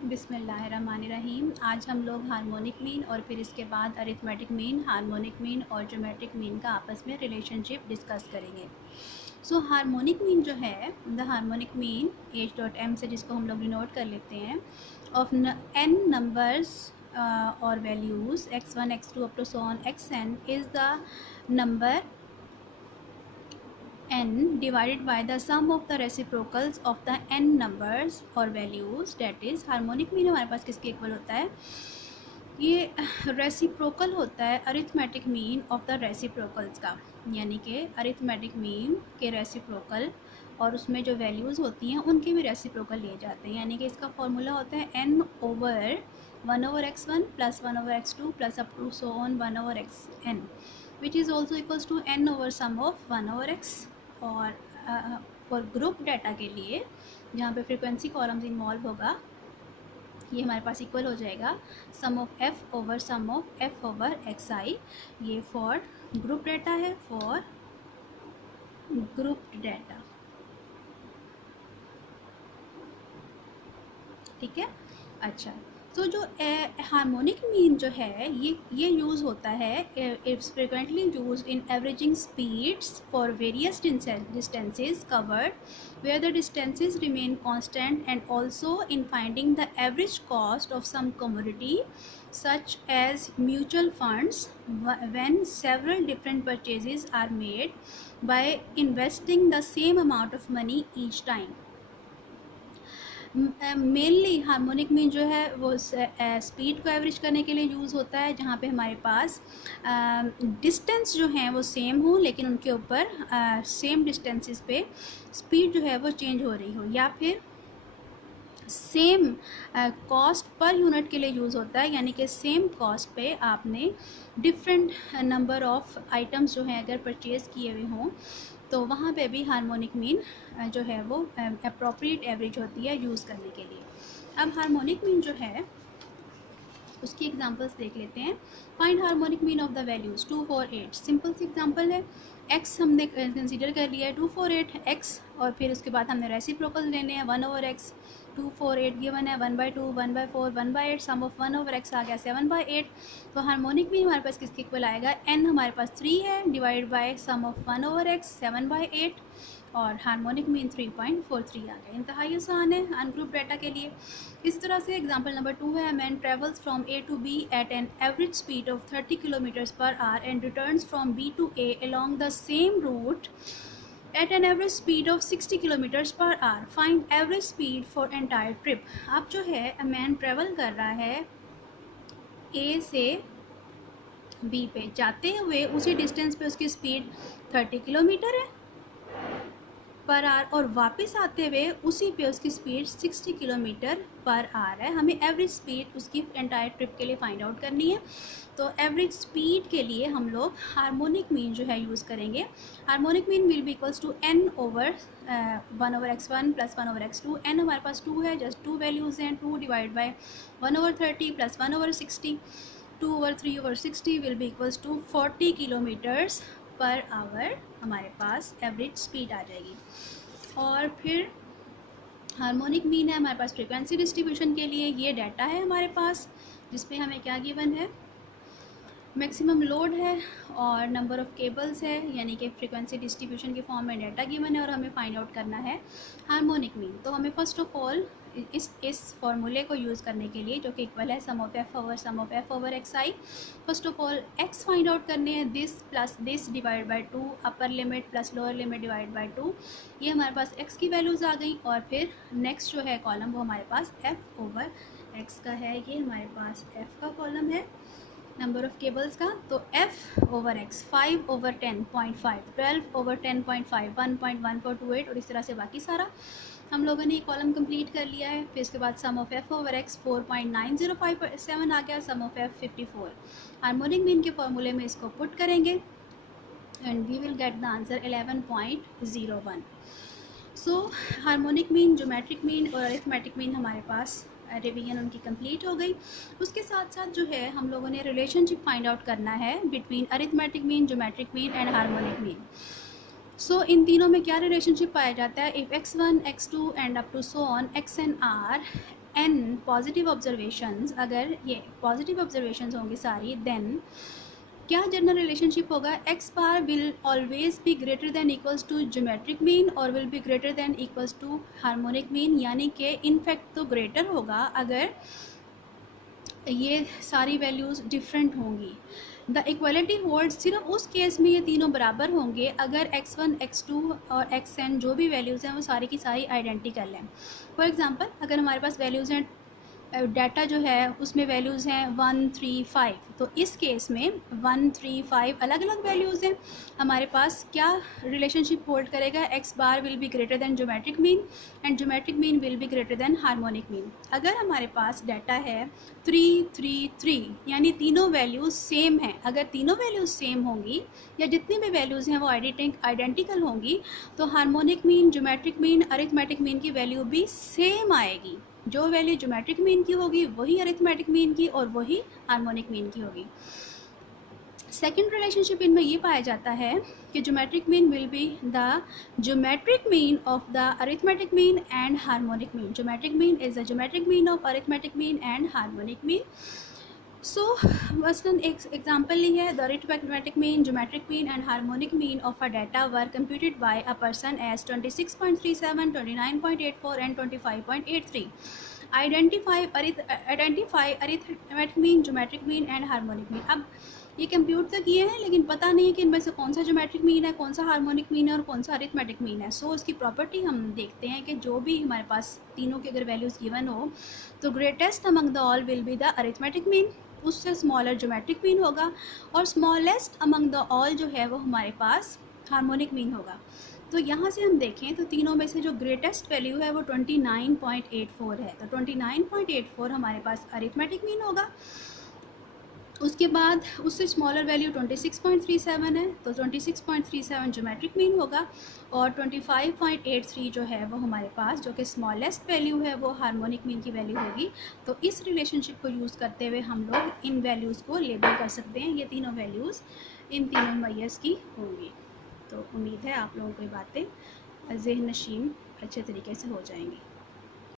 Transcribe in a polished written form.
बिस्मिल्लाहिर्रहमानिर्रहीम। आज हम लोग हार्मोनिक मीन और फिर इसके बाद अरिथमेटिक मीन, हार्मोनिक मीन और ज्योमेट्रिक मीन का आपस में रिलेशनशिप डिस्कस करेंगे। सो हार्मोनिक मीन जो है, द हार्मोनिक मीन h.m से जिसको हम लोग डिनोट कर लेते हैं, ऑफ n नंबर्स और values x1 x2 up to so on xn is the number n divided by the sum of the reciprocals of the n numbers or values, that is harmonic mean हमारे पास किसके equal होता है, ये reciprocal होता है arithmetic mean of the reciprocals का, यानी कि अरिथमेटिक मीन के रेसिप्रोकल और उसमें जो वैल्यूज़ होती हैं उनके भी रेसिप्रोकल लिए जाते हैं। यानी कि इसका फॉर्मूला होता है n over 1/x1 plus 1/x2 plus up to so on 1/xn which is also equals to n over sum of 1/x। और फॉर ग्रुप डाटा के लिए जहाँ पे फ्रीक्वेंसी कॉलम्स इन्वॉल्व होगा, ये हमारे पास इक्वल हो जाएगा sum of f over sum of f over xi। ये फॉर ग्रुप डाटा है, फॉर ग्रुप डाटा, ठीक है। अच्छा, तो जो हार्मोनिक मीन जो है ये यूज़ होता है, it's frequently used in averaging speeds for various distances covered where the distances remain constant and also in finding the average cost of some commodity such as mutual funds when several different purchases are made by investing the same amount of money each time। Mainly harmonic mean जो है वो speed को average करने के लिए use होता है, जहाँ पे हमारे पास डिस्टेंस जो हैं वो सेम हो लेकिन उनके ऊपर सेम डिस्टेंसेस पे स्पीड जो है वो चेंज हो रही हो, या फिर सेम कॉस्ट पर यूनिट के लिए यूज़ होता है। यानी कि सेम कॉस्ट पे आपने डिफरेंट नंबर ऑफ आइटम्स जो हैं अगर परचेज़ किए हुए हों तो वहाँ पे भी हार्मोनिक मीन जो है वो अप्रोप्रिएट एवरेज होती है यूज़ करने के लिए। अब हार्मोनिक मीन जो है उसकी एग्जांपल्स देख लेते हैं। Find harmonic mean of the values 2 4 8। Simple सी एग्जांपल है, x हमने कंसीडर कर लिया है 2 4 8 x, और फिर उसके बाद हमने रेसिप्रोकल लेने हैं 1/x। 2 4 8 गिवन है 1/2 1/4 1/8, सम ऑफ 1/x आ गया 7/8। तो हार्मोनिक भी हमारे पास किसके इक्वल आएगा, n हमारे पास 3 है divide by some of 1/x 7/8, और हार्मोनिक मीन 3.43 आ गया। इंतहाई आसान है अनग्रुप डाटा के लिए। इस तरह से एग्जांपल नंबर 2 है, man travels from A to B at an average speed of 30 kilometres per hour and returns from B to A along the same route at an average speed of 60 kilometers per hour. Find average speed for entire trip। अब जो है man travel कर रहा है A से B पे, जाते हुए उसी डिस्टेंस पे उसकी स्पीड 30 किलोमीटर है पर आवर, और वापस आते हुए उसी पे उसकी स्पीड 60 किलोमीटर पर आवर है। हमें एवरेज स्पीड उसकी एंटायर ट्रिप के लिए फाइंड आउट करनी है। तो एवरेज स्पीड के लिए हम लोग हार्मोनिक मीन जो है यूज़ करेंगे। Harmonic mean will be equals to n over 1/x1 plus 1/x2। n हमारे पास 2 है, जस्ट 2 वैल्यूज़ हैं, 2 divide by 1/30 plus 1/60। 2/3/60 will be equals to 40 kilometres per hour हमारे पास एवरेज स्पीड आ जाएगी। और फिर हार्मोनिक मीन है हमारे पास फ्रीक्वेंसी डिस्ट्रीब्यूशन के लिए। ये डाटा है हमारे पास जिसपे हमें क्या गिवन है, मैक्सिमम लोड है और नंबर ऑफ़ केबल्स है, यानी कि फ्रीक्वेंसी डिस्ट्रीब्यूशन के फॉर्म में डाटा गिवन है और हमें फाइंड आउट करना है हार्मोनिक मीन। तो हमें फ़र्स्ट ऑफ ऑल इस फॉर्मूले को यूज़ करने के लिए, जो कि इक्वल है sum of f over sum of f over xi, first of all x find out करने हैं, this plus this divide by 2, upper limit plus lower limit divide by 2। ये हमारे पास x की वैल्यूज़ आ गई। और फिर नेक्स्ट जो है कॉलम वो हमारे पास f ओवर x का है, ये हमारे पास f का कॉलम है नंबर ऑफ़ केबल्स का। तो f over x 5 over 10.5, 12 over 10.5, 1.1428, और इस तरह से बाकी सारा हम लोगों ने ये कॉलम कंप्लीट कर लिया है। फिर इसके बाद sum of f over x 4.9057 आ गया, sum of f 54। Harmonic mean के फॉर्मूले में इसको पुट करेंगे and we will get the answer 11.01। So harmonic mean, geometric mean और अरिथमेटिक मीन हमारे पास रिवीजन उनकी कंप्लीट हो गई। उसके साथ साथ जो है हम लोगों ने रिलेशनशिप फाइंड आउट करना है between arithmetic mean, geometric mean and harmonic mean. So इन तीनों में क्या रिलेशनशिप पाया जाता है, if x1 x2 and up to so on xn are n positive observations, अगर ये पॉजिटिव ऑब्जर्वेशंस होंगी सारी, देन क्या जनरल रिलेशनशिप होगा, x bar will always be greater than equals to geometric mean और will be greater than equals to harmonic mean, यानी कि in fact तो ग्रेटर होगा अगर ये सारी वैल्यूज़ डिफरेंट होंगी। द इक्वलिटी होल्ड सिर्फ उस केस में ये तीनों बराबर होंगे अगर x1, x2 और xn जो भी वैल्यूज़ हैं वो सारी की सारी आइडेंटिकल हैं। फॉर एग्जांपल अगर हमारे पास वैल्यूज़ हैं, डाटा जो है उसमें वैल्यूज़ हैं 1, 3, 5, तो इस केस में 1, 3, 5 अलग अलग वैल्यूज़ हैं। हमारे पास क्या रिलेशनशिप होल्ड करेगा, x bar will be greater then geometric mean and geometric mean will be greater then harmonic mean. अगर हमारे पास डाटा है 3, 3, 3, यानी तीनों वैल्यूज़ सेम हैं, अगर तीनों वैल्यूज़ सेम होंगी या जितनी भी वैल्यूज़ हैं वो आइडेंटिकल होंगी, तो harmonic mean, geometric mean, arithmetic mean की वैल्यू भी सेम आएगी। जो वैल्यू ज्योमेट्रिक मीन की होगी वही अरिथमेटिक मीन की और वही हार्मोनिक मीन की होगी। सेकेंड रिलेशनशिप इनमें ये पाया जाता है कि geometric mean will be the geometric mean of the arithmetic mean and harmonic mean. Geometric mean is the geometric mean of arithmetic mean and harmonic mean. So मसलन एक एग्जाम्पल ली है, the arithmetic mean, geometric mean and harmonic mean of a data were computed by a person as 26.37, 29.84 and 25.83। Identify arithmetic mean, geometric mean and harmonic mean. अब ये compute तो किए हैं लेकिन पता नहीं है कि इनमें से कौन सा ज्योमेट्रिक मीन है, कौन सा हार्मोनिक मीन है और कौन सा अरिथमेटिक मीन है। सो इसकी प्रॉपर्टी हम देखते हैं कि जो भी हमारे पास तीनों की अगर वैल्यूज़ गिवन हो तो greatest among the all will be the arithmetic mean, उससे स्मॉलर ज्योमेट्रिक मीन होगा और स्मॉलेस्ट अमंग द ऑल जो है वो हमारे पास हार्मोनिक मीन होगा। तो यहाँ से हम देखें तो तीनों में से जो ग्रेटेस्ट वैल्यू है वो 29.84 है, तो 29.84 हमारे पास अरिथमेटिक मीन होगा। उसके बाद उससे स्मॉलर वैल्यू 26.37 है, तो 26.37 ज्योमेट्रिक मीन होगा और 25.83 जो है वो हमारे पास जो कि स्मॉलेस्ट वैल्यू है वो हार्मोनिक मीन की वैल्यू होगी। तो इस रिलेशनशिप को यूज़ करते हुए हम लोग इन वैल्यूज़ को लेबल कर सकते हैं, ये तीनों वैल्यूज़ इन तीनों मैयर्स की होंगी। तो उम्मीद है आप लोगों को ये बातें ज़हन नशीन अच्छे तरीके से हो जाएंगी।